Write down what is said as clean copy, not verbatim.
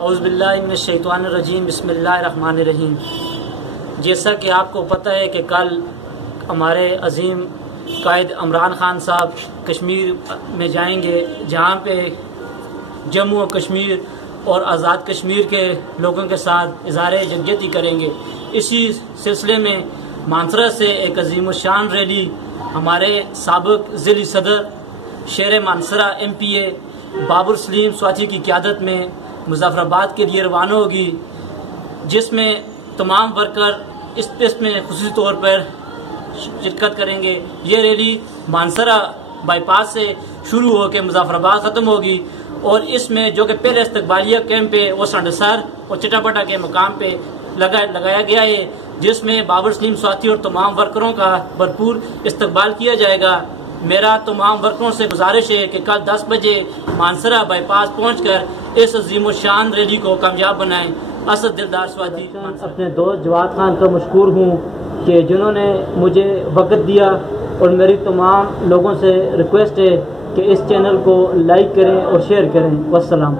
اعوذ باللہ من الشیطان الرجیم، بسم اللہ الرحمن الرحیم۔ جیسا کہ آپ کو پتہ ہے کہ کل ہمارے عظیم قائد عمران خان صاحب کشمیر میں جائیں گے، جہاں پہ جموں و کشمیر اور آزاد کشمیر کے لوگوں کے ساتھ اظہار یکجہتی کریں گے۔ اسی سلسلے میں مانسرا سے ایک عظیم الشان ریلی ہمارے سابق ضلعی صدر شیر مانسرا MPA بابر سلیم سواتی کی قیادت میں مظفر آباد کے لیے روانہ ہوگی، جس میں تمام ورکر اس میں خصوصی طور پر شرکت کریں گے۔ یہ ریلی مانسرا بائی پاس سے شروع ہو کے مظفر آباد ختم ہوگی، اور اس میں جو کہ پہلے استقبالیہ کیمپ ہے وہ سنڈسار اور چٹاپٹا کے مقام پہ لگایا گیا ہے، جس میں بابر سلیم سواتی اور تمام ورکروں کا بھرپور استقبال کیا جائے گا۔ میرا تمام ورکروں سے گزارش ہے کہ کل 10 بجے مانسرا بائی پاس پہنچ کر اس عظیم الشان ریلی کو کامیاب بنائیں۔ اسد دلدار سواتی۔ اپنے دوست جواد خان کا مشکور ہوں کہ جنہوں نے مجھے وقت دیا، اور میری تمام لوگوں سے ریکویسٹ ہے کہ اس چینل کو لائک کریں اور شیئر کریں۔ والسلام۔